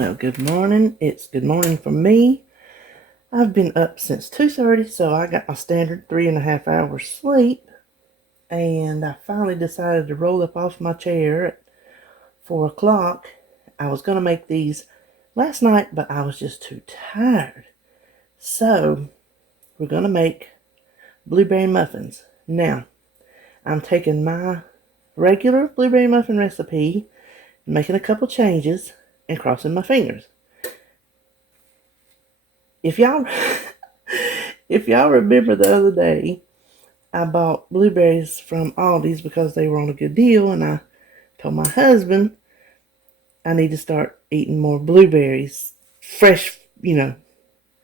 Well, good morning. It's good morning for me. I've been up since 2:30, so I got my standard 3.5 hours sleep. And I finally decided to roll up off my chair at 4 o'clock. I was going to make these last night, but I was just too tired. So, we're going to make blueberry muffins. Now, I'm taking my regular blueberry muffin recipe, making a couple changes, and crossing my fingers. If y'all remember the other day, I bought blueberries from Aldi's because they were on a good deal, and I told my husband I need to start eating more blueberries, fresh,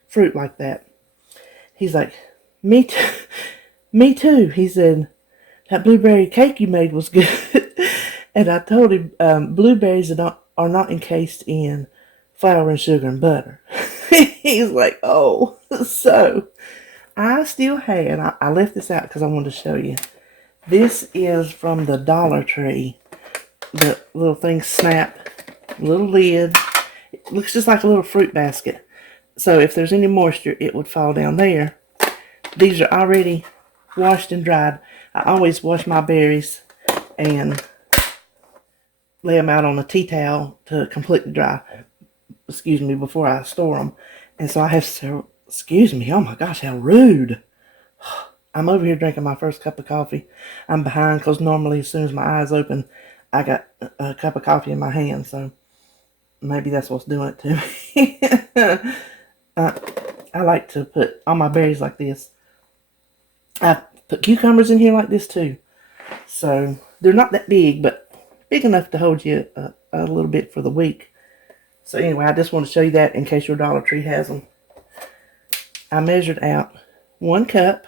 fruit like that. He's like, me too. Me too. He said, that blueberry cake you made was good. And I told him blueberries are not encased in flour and sugar and butter. He's like, oh. So I still had, I left this out because I wanted to show you. This is from the Dollar Tree. The little thing snap, little lid. It looks just like a little fruit basket. So if there's any moisture, it would fall down there. These are already washed and dried. I always wash my berries and lay them out on a tea towel to completely dry. Excuse me, before I store them. And so I have several. Excuse me, oh my gosh, how rude. I'm over here drinking my first cup of coffee. I'm behind because normally as soon as my eyes open, I got a cup of coffee in my hand. So maybe that's what's doing it to me. I like to put all my berries like this. I put cucumbers in here like this too. So they're not that big, but big enough to hold you a little bit for the week. So anyway, I just want to show you that in case your Dollar Tree has them. I measured out 1 cup,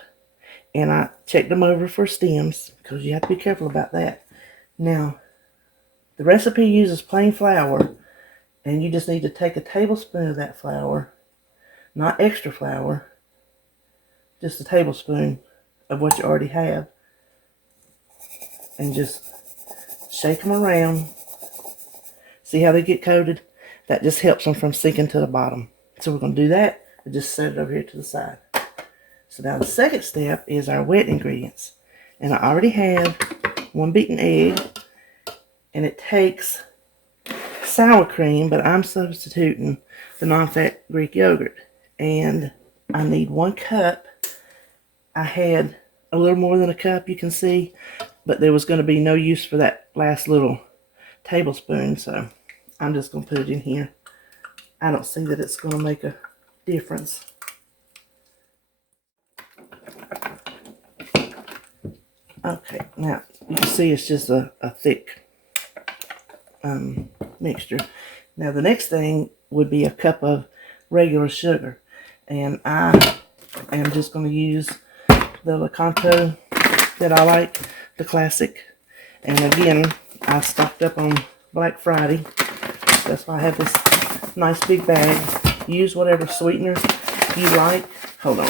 and I checked them over for stems, because you have to be careful about that. Now, the recipe uses plain flour, and you just need to take a tablespoon of that flour, not extra flour, just a tablespoon of what you already have, and just shake them around. See how they get coated? That just helps them from sinking to the bottom. So we're going to do that and just set it over here to the side. So now the second step is our wet ingredients. And I already have 1 beaten egg. And it takes sour cream, but I'm substituting the non-fat Greek yogurt. And I need 1 cup. I had a little more than a cup, you can see. But there was going to be no use for that last little tablespoon, so I'm just going to put it in here. I don't see that it's going to make a difference. Okay, now you can see it's just a thick mixture. Now the next thing would be a cup of regular sugar. And I am just going to use the Lakanto that I like, the classic. And again, I stocked up on Black Friday. That's why I have this nice big bag. Use whatever sweetener you like. Hold on.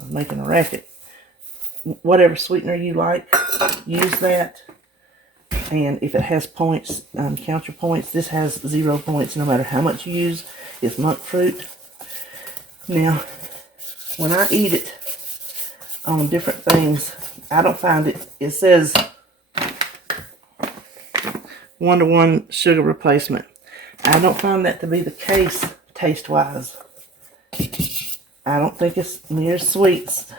I'm making a racket. Whatever sweetener you like, use that. And if it has points, count your points. This has 0 points no matter how much you use. It's monk fruit. Now, when I eat it on different things, I don't find it. It says 1-to-1 sugar replacement. I don't find that to be the case taste-wise. I don't think it's near sweets,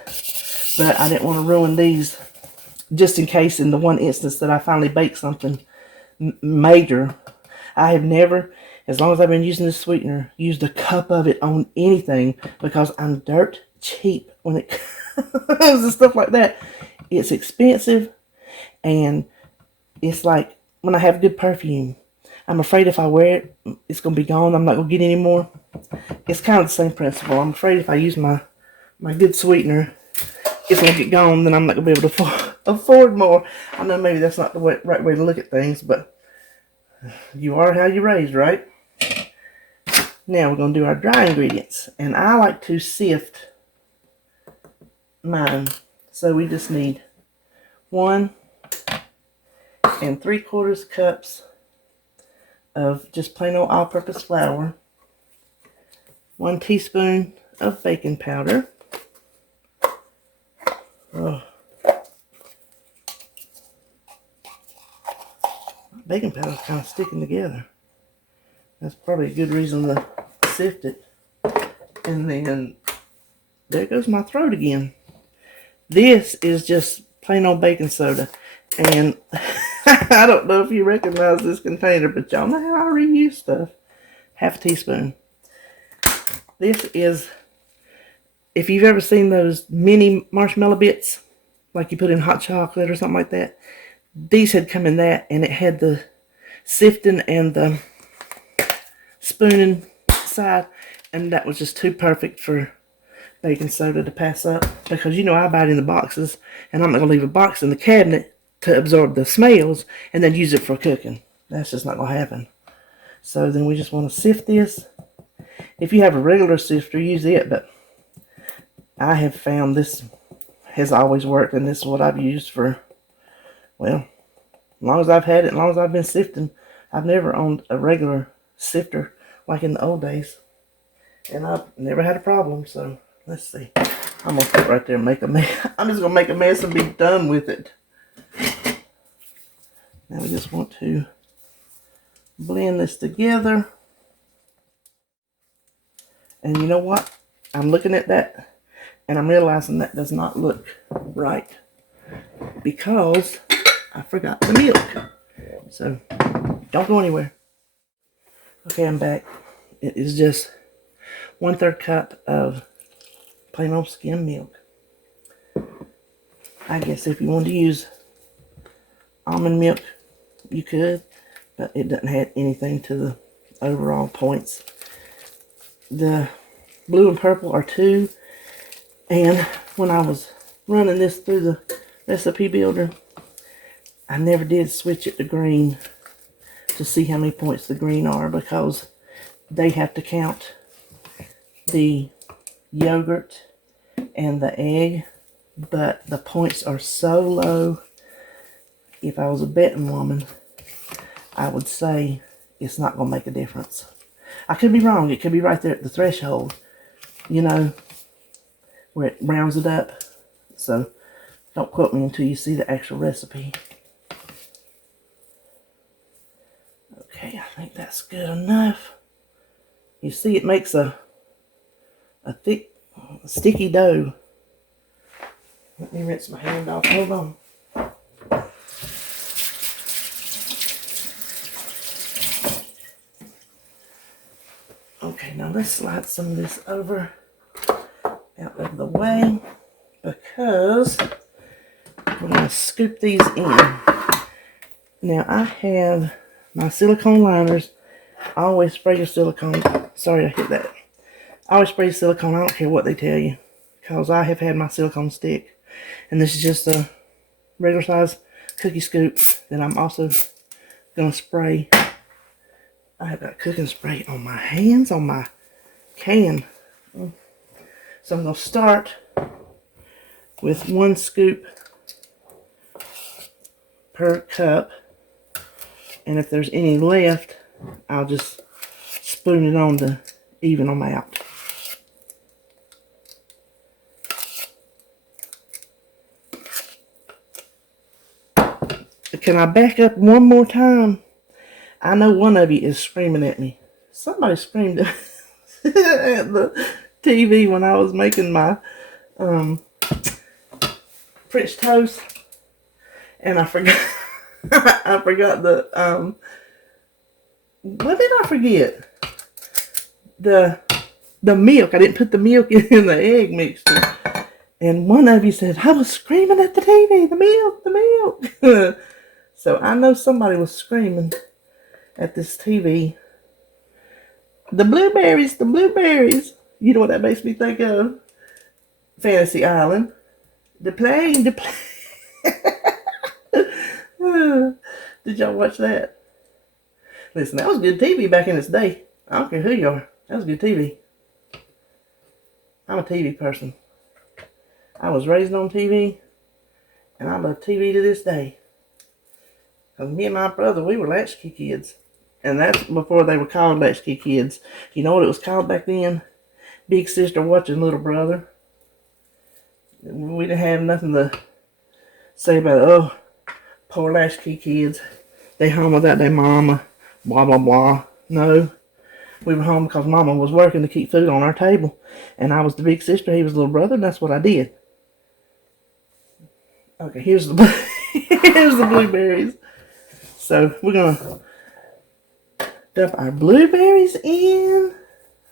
but I didn't want to ruin these just in case in the one instance that I finally bake something major. I have never, as long as I've been using this sweetener, used a cup of it on anything because I'm dirt cheap when it comes to stuff like that. It's expensive, and it's like when I have good perfume, I'm afraid if I wear it, it's going to be gone. I'm not going to get any more. It's kind of the same principle. I'm afraid if I use my good sweetener, it's going to get gone, then I'm not going to be able to afford more. I know maybe that's not the right way to look at things, but you are how you're raised, right? Now we're going to do our dry ingredients. And I like to sift mine. So we just need 1 and 3/4 cups of just plain old all-purpose flour, 1 teaspoon of baking powder. Oh. Baking powder is kind of sticking together. That's probably a good reason to sift it. And then there goes my throat again. This is just plain old baking soda. And I don't know if you recognize this container, but y'all know how I reuse stuff. 1/2 teaspoon. This is, if you've ever seen those mini marshmallow bits, like you put in hot chocolate or something like that, these had come in that, and it had the sifting and the spooning side, and that was just too perfect for baking soda to pass up, because you know I buy it in the boxes, and I'm not going to leave a box in the cabinet to absorb the smells and then use it for cooking. That's just not going to happen. So then we just want to sift this. If you have a regular sifter, use it, but I have found this has always worked, and this is what I've used for, well, as long as I've had it, as long as I've been sifting. I've never owned a regular sifter like in the old days, and I've never had a problem. So let's see. I'm going to put it right there and make a mess. I'm just going to make a mess and be done with it. Now we just want to blend this together. And you know what? I'm looking at that and I'm realizing that does not look right, because I forgot the milk. So don't go anywhere. Okay, I'm back. It is just 1/3 cup of plain old skim milk. I guess if you wanted to use almond milk, you could, but it doesn't add anything to the overall points. The blue and purple are 2, and when I was running this through the recipe builder, I never did switch it to green to see how many points the green are, because they have to count the yogurt and the egg, but the points are so low. If I was a betting woman, I would say it's not going to make a difference. I could be wrong. It could be right there at the threshold, you know, where it rounds it up. So don't quote me until you see the actual recipe. Okay, I think that's good enough. You see, it makes a thick, sticky dough. Let me rinse my hand off. Hold on. Okay, now let's slide some of this over out of the way, because we're going to scoop these in. Now I have my silicone liners. I always spray your silicone. Sorry, I hit that. I always spray silicone. I don't care what they tell you, because I have had my silicone stick. And this is just a regular size cookie scoop that I'm also going to spray. I have got cooking spray on my hands, on my can. So I'm going to start with 1 scoop per cup. And if there's any left, I'll just spoon it on to even them out. Can I back up one more time? I know one of you is screaming at me. Somebody screamed at the TV when I was making my French toast, and I forgot. I forgot the what did I forget? The milk. I didn't put the milk in the egg mixture, and one of you said, "I was screaming at the TV. The milk, the milk." So I know somebody was screaming at this TV. The blueberries, the blueberries. You know what that makes me think of? Fantasy Island. The plane, the plane. Did y'all watch that? Listen, that was good TV back in its day. I don't care who you are. That was good TV. I'm a TV person. I was raised on TV, and I love TV to this day. Because me and my brother, we were latchkey kids. And that's before they were called latchkey kids. You know what it was called back then? Big sister watching little brother. We didn't have nothing to say about, oh, poor latchkey kids. They home without their mama. Blah, blah, blah. No. We were home because mama was working to keep food on our table. And I was the big sister, he was the little brother, and that's what I did. Okay, here's the here's the blueberries. So we're gonna dump our blueberries in.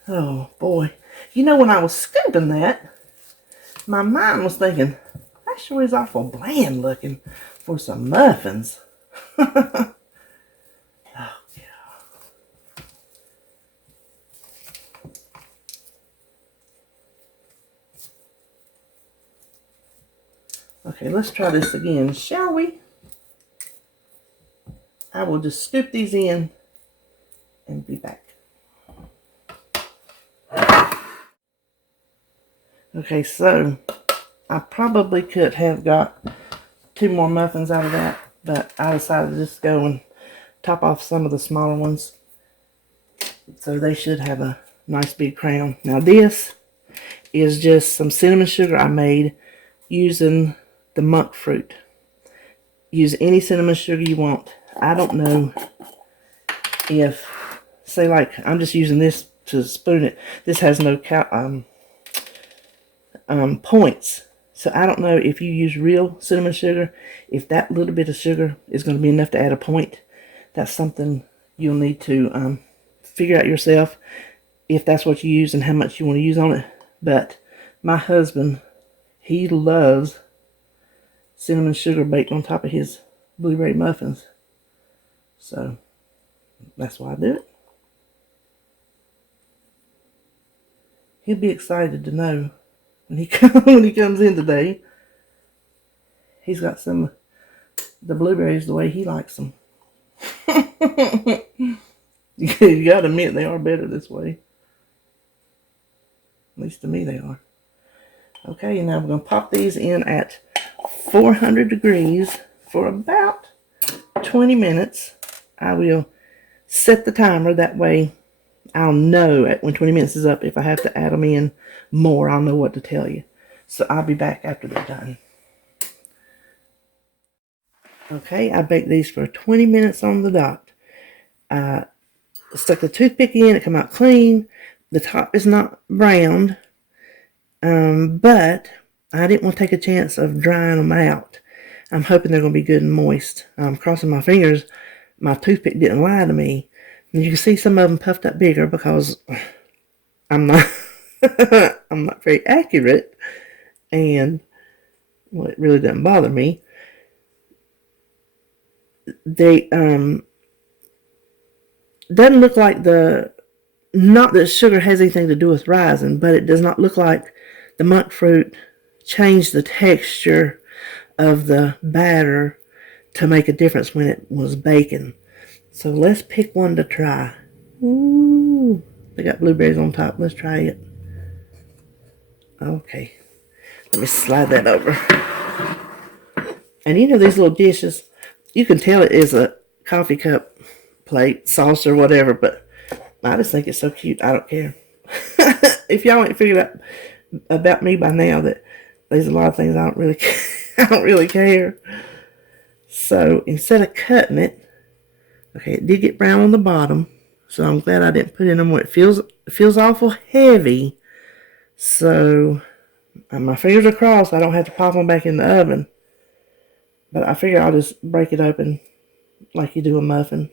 Oh boy. You know, when I was scooping that, my mind was thinking, that sure is awful bland looking for some muffins. Oh, yeah. Okay, let's try this again, shall we? I will just scoop these in and be back. Okay, so I probably could have got 2 more muffins out of that, but I decided to just go and top off some of the smaller ones. So they should have a nice big crown. Now this is just some cinnamon sugar I made using the monk fruit. Use any cinnamon sugar you want. I don't know if, say like, I'm just using this to spoon it. This has no points. So I don't know if you use real cinnamon sugar, if that little bit of sugar is going to be enough to add a point. That's something you'll need to figure out yourself, if that's what you use and how much you want to use on it. But my husband, he loves cinnamon sugar baked on top of his blueberry muffins. So that's why I do it. He'll be excited to know when he comes in today. He's got some of the blueberries the way he likes them. You gotta admit they are better this way. At least to me they are. Okay, now we're going to pop these in at 400 degrees for about 20 minutes. I will set the timer, that way I'll know when 20 minutes is up. If I have to add them in more, I'll know what to tell you. So I'll be back after they're done. Okay, I baked these for 20 minutes on the dot. I stuck the toothpick in, it came out clean. The top is not browned, but I didn't want to take a chance of drying them out. I'm hoping they're going to be good and moist. I'm crossing my fingers my toothpick didn't lie to me. And you can see some of them puffed up bigger because I'm not I'm not very accurate, and well, it really doesn't bother me. They doesn't look like not that sugar has anything to do with rising, but it does not look like the monk fruit changed the texture of the batter to make a difference when it was baking. So let's pick one to try. Ooh, they got blueberries on top. Let's try it. Okay, let me slide that over. And you know these little dishes, you can tell it is a coffee cup plate, saucer, whatever, but I just think it's so cute, I don't care. If y'all ain't figured out about me by now that there's a lot of things I don't really I don't really care. So instead of cutting it, okay, it did get brown on the bottom, so I'm glad I didn't put in them where it feels awful heavy. So my fingers are crossed, I don't have to pop them back in the oven. But I figure I'll just break it open like you do a muffin.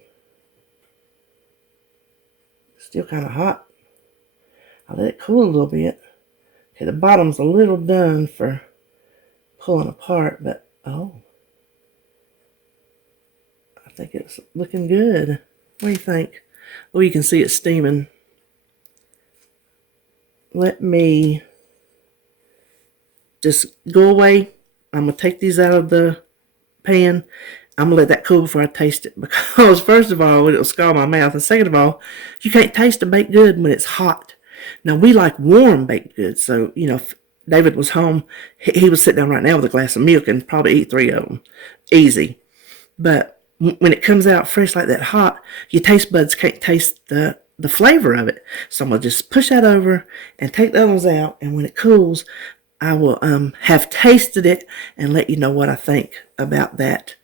Still kind of hot. I'll let it cool a little bit. Okay, the bottom's a little done for pulling apart, but oh, I think it's looking good. What do you think? Oh, you can see it steaming. Let me just go away. I'm going to take these out of the pan. I'm going to let that cool before I taste it, because first of all, it'll scald my mouth, and second of all, you can't taste a baked good when it's hot. Now, we like warm baked goods, so, you know, if David was home, he would sit down right now with a glass of milk and probably eat 3 of them. Easy. But when it comes out fresh like that hot, your taste buds can't taste the flavor of it. So I'm going to just push that over and take the other ones out. And when it cools, I will have tasted it and let you know what I think about that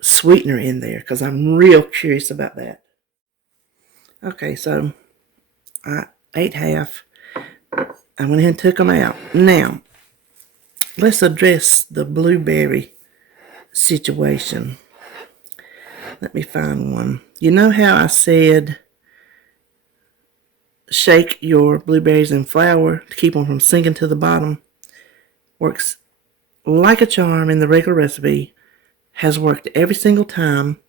sweetener in there, because I'm real curious about that. Okay, so I ate half. I went ahead and took them out. Now, let's address the blueberry situation. Let me find one. You know how I said shake your blueberries in flour to keep them from sinking to the bottom? Works like a charm in the regular recipe. Has worked every single time.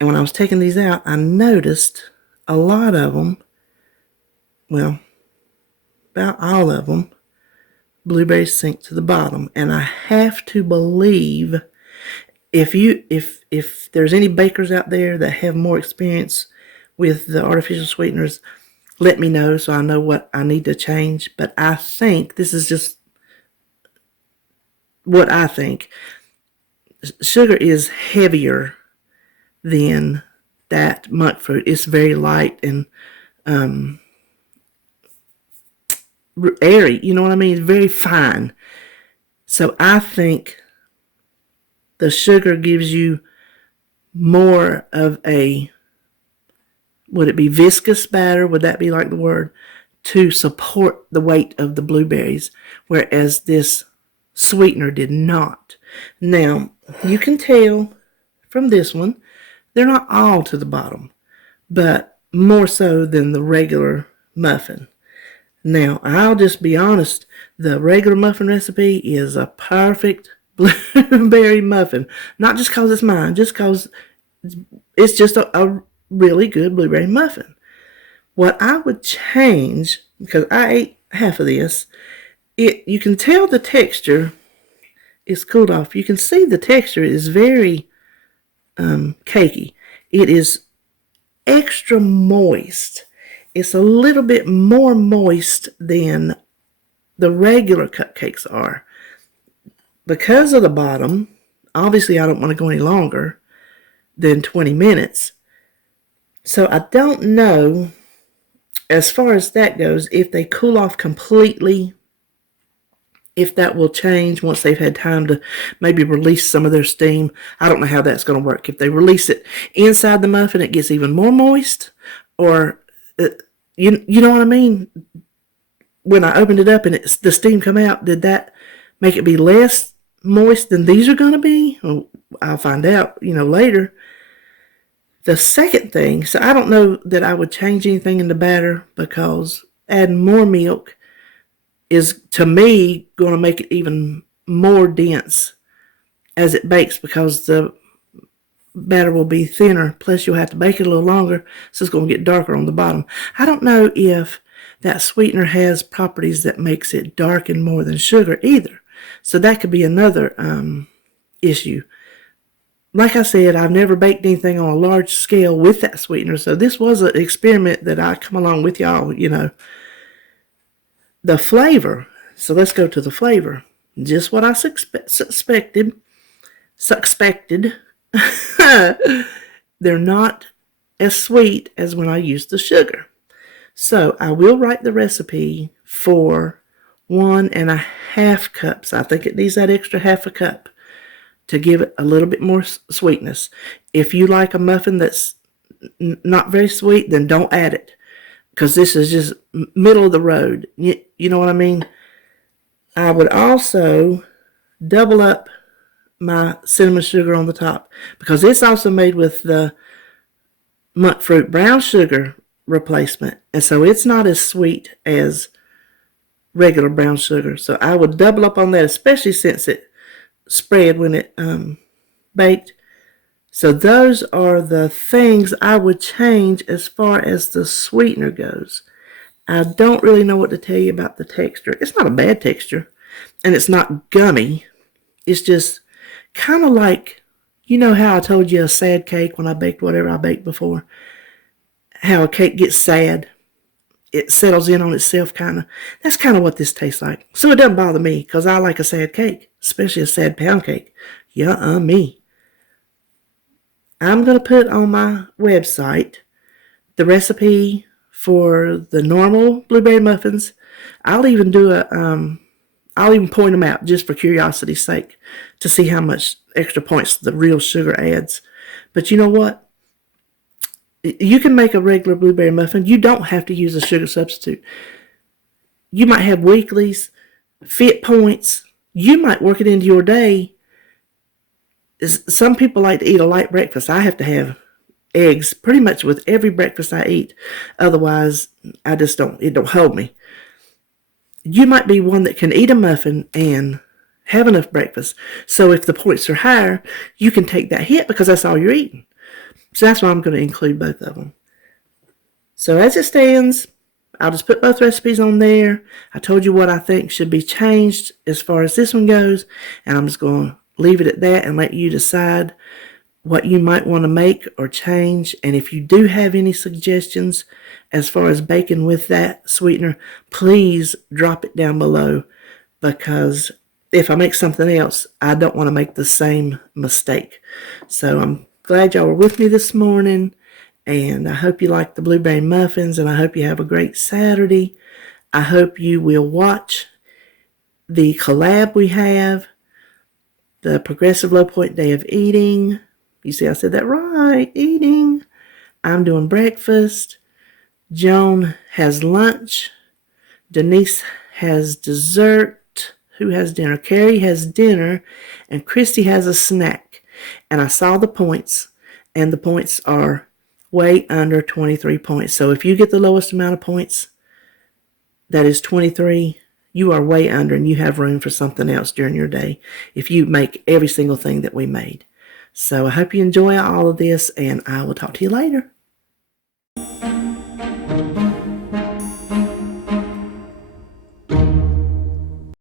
And when I was taking these out, I noticed a lot of them, well, about all of them, blueberries sink to the bottom. And I have to believe, if there's any bakers out there that have more experience with the artificial sweeteners, let me know so I know what I need to change. But I think, this is just what I think, sugar is heavier than that monk fruit. It's very light and airy, you know what I mean? It's very fine. So I think the sugar gives you more of a, would it be viscous batter? Would that be like the word? To support the weight of the blueberries, whereas this sweetener did not. Now, you can tell from this one, they're not all to the bottom, but more so than the regular muffin. Now, I'll just be honest, the regular muffin recipe is a perfect blueberry muffin. Not just because it's mine, just because it's just a really good blueberry muffin. What I would change, because I ate half of this, you can tell the texture is cooled off. You can see the texture is very cakey. It is extra moist. It's a little bit more moist than the regular cupcakes are. Because of the bottom, obviously I don't want to go any longer than 20 minutes. So I don't know, as far as that goes, if they cool off completely, if that will change once they've had time to maybe release some of their steam. I don't know how that's going to work. If they release it inside the muffin, it gets even more moist, or you know what I mean? When I opened it up and the steam come out, did that make it be less moist than these are going to be? Well, I'll find out, later. The second thing, so I don't know that I would change anything in the batter, because adding more milk is, to me, going to make it even more dense as it bakes, because the batter will be thinner, plus you'll have to bake it a little longer, so it's going to get darker on the bottom. I don't know if that sweetener has properties that makes it darken more than sugar either, so that could be another issue. Like I said, I've never baked anything on a large scale with that sweetener, so this was an experiment that I come along with y'all, The flavor, so let's go to the flavor. Just what I suspected. They're not as sweet as when I used the sugar. So I will write the recipe for 1.5 cups. I think it needs that extra half a cup to give it a little bit more sweetness. If you like a muffin that's not very sweet, then don't add it, because this is just middle of the road. You know what I mean? I would also double up my cinnamon sugar on the top, because it's also made with the monk fruit brown sugar replacement, and so it's not as sweet as regular brown sugar. So I would double up on that, especially since it spread when it baked. So those are the things I would change as far as the sweetener goes. I don't really know what to tell you about the texture. It's not a bad texture, and it's not gummy. It's just kind of like, how I told you a sad cake when I baked whatever I baked before, how a cake gets sad. It settles in on itself, kind of. That's kind of what this tastes like. So it doesn't bother me, because I like a sad cake, especially a sad pound cake. Me. I'm going to put on my website the recipe for the normal blueberry muffins. I'll even do I'll even point them out just for curiosity's sake to see how much extra points the real sugar adds. But you know what? You can make a regular blueberry muffin. You don't have to use a sugar substitute. You might have weeklies, fit points. You might work it into your day. Some people like to eat a light breakfast. I have to have eggs pretty much with every breakfast I eat. Otherwise, it don't hold me. You might be one that can eat a muffin and have enough breakfast. So if the points are higher, you can take that hit because that's all you're eating. So that's why I'm going to include both of them. So as it stands, I'll just put both recipes on there. I told you what I think should be changed as far as this one goes, and I'm just going to leave it at that and let you decide what you might want to make or change. And if you do have any suggestions as far as baking with that sweetener, please drop it down below, because if I make something else, I don't want to make the same mistake. So I'm glad y'all were with me this morning, and I hope you like the blueberry muffins, and I hope you have a great Saturday. I hope you will watch the collab we have, the Progressive Low Point Day of Eating. You see, I said that right, eating. I'm doing breakfast. Joan has lunch. Denise has dessert. Who has dinner? Carrie has dinner, and Christy has a snack. And I saw the points, and the points are way under 23 points. So if you get the lowest amount of points, that is 23, you are way under, and you have room for something else during your day if you make every single thing that we made. So I hope you enjoy all of this, and I will talk to you later.